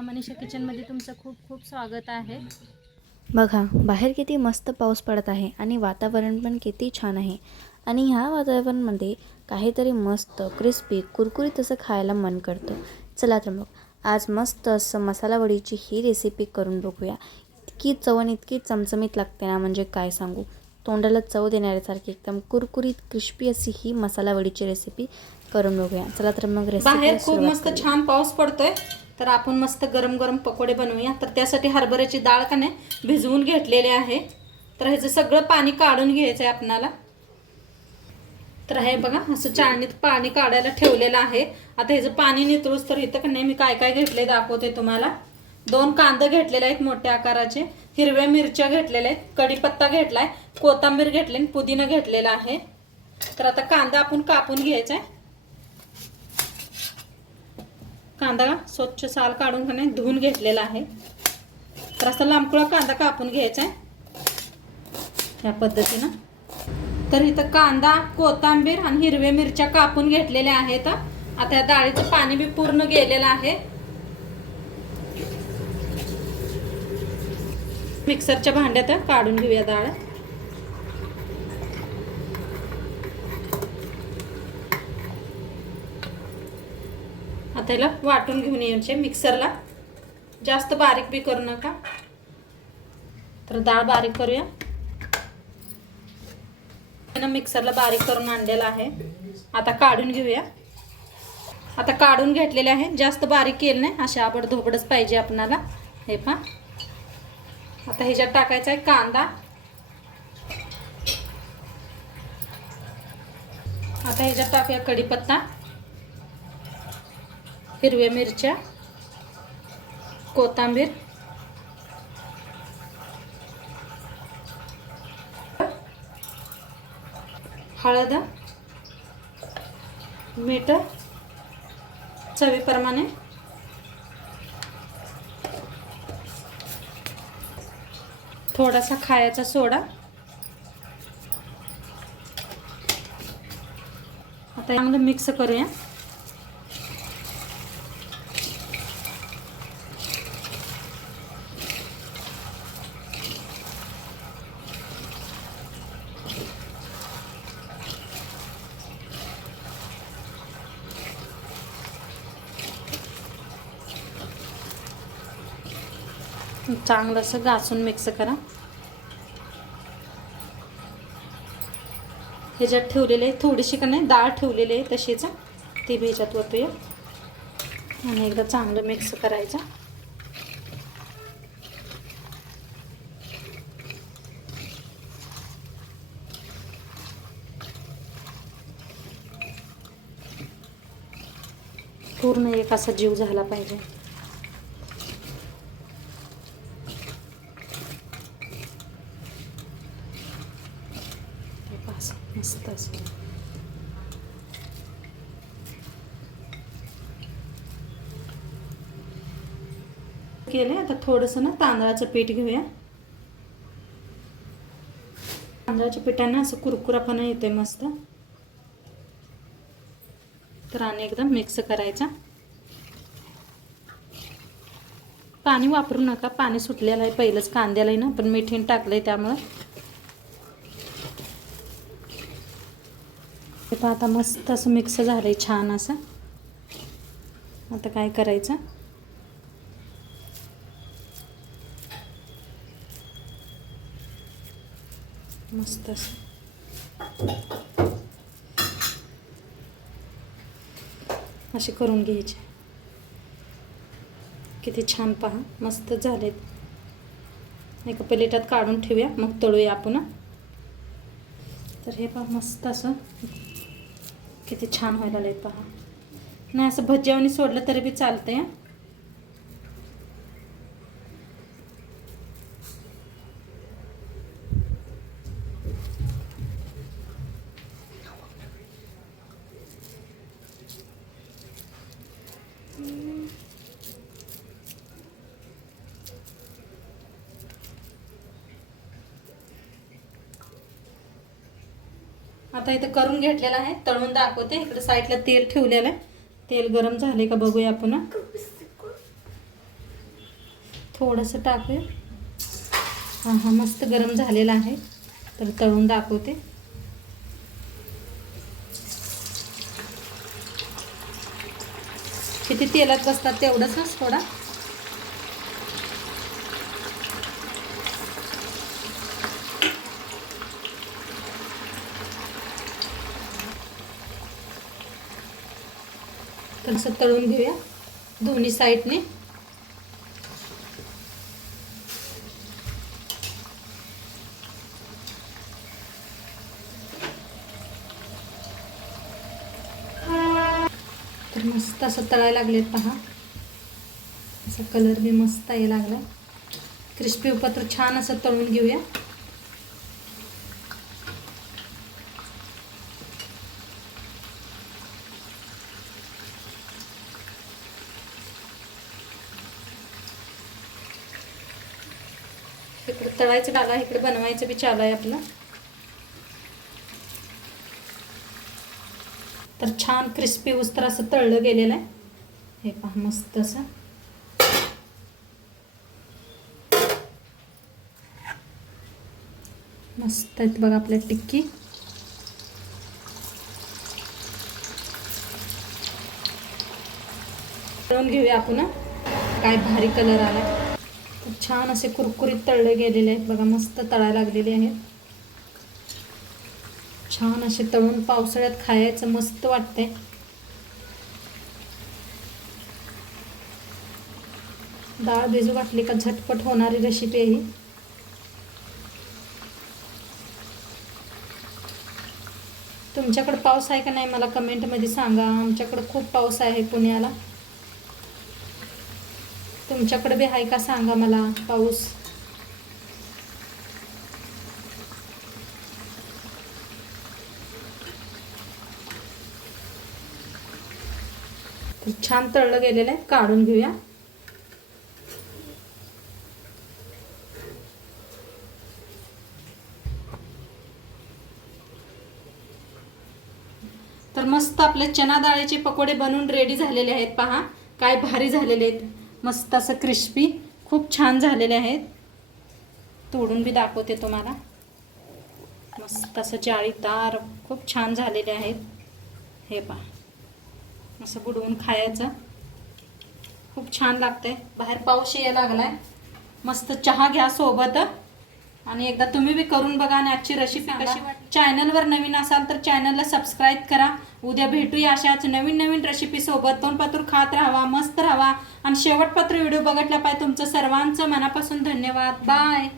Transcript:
माझ्या मनीषा किचनमध्ये तुमचं खूप खूप स्वागत आहे। बघा बाहेर किती मस्त पाऊस पडत आहे आणि वातावरण पण किती छान आहे आणि ह्या वातावरणामध्ये काहीतरी मस्त क्रिस्पी कुरकुरीत असं खायला मन करतं। चला तर मग आज मस्त असं मसाला वडीची ही रेसिपी करून बघूया। इतकी चव आणि इतकी चमचमीत लागते ना, म्हणजे काय सांगू। तोंडाला चव देण्यासारखी एकदम कुरकुरीत क्रिस्पी अशी ही मसाला वडीची रेसिपी करून बघूया। चला तर मग बाहेर रेसिपी खूप मस्त छान पाऊस पडतोय, तर आपण मस्त गरम गरम पकोडे बनवूया। तर त्यासाठी हरभऱ्याची डाळ का नाही भिजवून घेतलेली आहे। तर ह्याचं सगळं पाणी काढून घ्यायचं आहे आपल्याला। तर हे बघा असं चाळणीत पाणी काढायला ठेवलेलं आहे। आता ह्याचं पाणी नितळूस तर इथं का नाही मी काय काय घेतले दाखवते तुम्हाला। 2 कांदे घेतलेले आहेत मोठ्या आकाराचे, हिरव्या मिरच्या घेतलेल्या आहेत, कढीपत्ता घेतलाय, कोथिंबीर घेतली आणि पुदिना घेतलेला आहे। तर आता कांदा आपण कापून घ्यायचा आहे। कांदा स्वच्छ साल काढून का नाही धुवून घेतलेला आहे। तर असा लांबकुळा कांदा कापून घ्यायचा आहे या पद्धतीनं। तर इथं कांदा, कोथिंबीर आणि हिरव्या मिरच्या कापून घेतलेल्या आहेत। आता या डाळीचं पाणी बी पूर्ण गेलेलं आहे। मिक्सरच्या भांड्यात काढून घेऊया डाळ। आता याला वाटून घेऊन यायचे मिक्सरला, जास्त बारीक बी करू नका। तर डाळ बारीक करूया। मिक्सरला बारीक करून आणलेला आहे, आता काढून घेऊया। आता काढून घेतलेले आहे, जास्त बारीक केलं नाही, अशा आबडधोबडच पाहिजे आपल्याला। हे पहा आता ह्याच्यात टाकायचा आहे कांदा। आता ह्याच्यात टाकूया कढीपत्ता, हिरव्या मिरच्या, कोथिंबीर, हळद, मीठ चवीप्रमाणे, थोडासा खायचा सोडा। आता चांगलं मिक्स करूया। चांगलं असं घासून मिक्स करा। ह्याच्यात ठेवलेले आहे थोडीशी का नाही डाळ ठेवलेली आहे तशीच, ती बी ह्याच्यात ओतूया आणि एकदा चांगलं मिक्स करायचं। पूर्ण एक असा जीव झाला पाहिजे। मस्त असं केले। आता थोडंसं ना तांदळाचं पीठ घेऊया। तांदळाच्या पिठाने असं कुरकुरापणा येते मस्त। तर आणि एकदम मिक्स करायचा। पाणी वापरू नका, पाणी सुटलेलं आहे पहिलंच कांद्याला ना, पण मीठ टाकलंय त्यामुळे। हे आता मस्त असं मिक्स झालंय छान असं। आता काय करायचं, मस्त असं असे करून घ्यायचे। किती छान पहा, मस्त झालेत। एका प्लेटात काढून ठेवूया, मग तळूया आपण। तर हे पहा मस्त असं किती छान व्हायला लागले पहा। नाही असं भज्यावणी सोडलं तरी बी चालतंय। आता इथं करून घेतलेलं आहे, तळून दाखवते। इकडे साईडला तेल ठेवलेलं आहे, तेल गरम झाले का बघूया आपण। थोडंसं टाकूया. हां हां, मस्त गरम झालेला आहे. तर तळून दाखवते. किती तेलात बसतात तेवढंच थोडा. तर असं तळून घेऊया दोन्ही साईडने. तर मस्त असं तळायला लागलेत पहा. असा कलर बी मस्त यायला लागला. क्रिस्पी उपत्र छान असं तळून घेऊया. इकडे तळायचं चालू आहे, इकडे बनवायचं बी चालू आहे आपलं. तर छान क्रिस्पी उस्तर असं तळलं गेलेलं आहे. हे पहा मस्त असं. मस्त आहेत बघा आपल्या टिक्की. तळून घेऊया आपण. काय भारी कलर आला. छान असे कुरकुरीत तळले गेलेले आहेत बघा. मस्त तळायला लागलेले आहेत. छान असे तळून पावसाळ्यात खायचं मस्त वाटते. डाळ भिजू घातली का झटपट होणारी रेसिपी आहे ही. तुमच्याकडे पाऊस आहे का नाही मला कमेंटमध्ये सांगा. आमच्याकडे खूप पाऊस आहे पुण्याला. तुमच्याकडे बी आहे का सांगा मला पाऊस. तर छान तळलं गेलेलं आहे. काढून घेऊया. तर मस्त आपले चना डाळीचे पकोडे बनवून रेडी झालेले आहेत पहा. काय भारी झालेले आहेत. मस्त असं क्रिस्पी खूप छान झालेले आहेत. तोडून बी दाखवते तुम्हाला. मस्त असं जाळीदार खूप छान झालेले आहेत. हे पहा असं बुडवून खायचं खूप छान लागतंय. बाहेर पाऊस यायला लागलाय. मस्त चहा घ्या सोबत. आणि एकदा तुम्ही बी करून बघा आणि आजची रेसिपी कशी वाटली. चॅनलवर नवीन असाल तर चॅनलला सबस्क्राईब करा. उद्या भेटूया अशाच नवीन नवीन रेसिपी सोबत. तोंडपातूर खात राहावा, मस्त राहावा आणि शेवटपात्र व्हिडिओ बघितला पाहिजे. तुमचं सर्वांचं मनापासून धन्यवाद. बाय.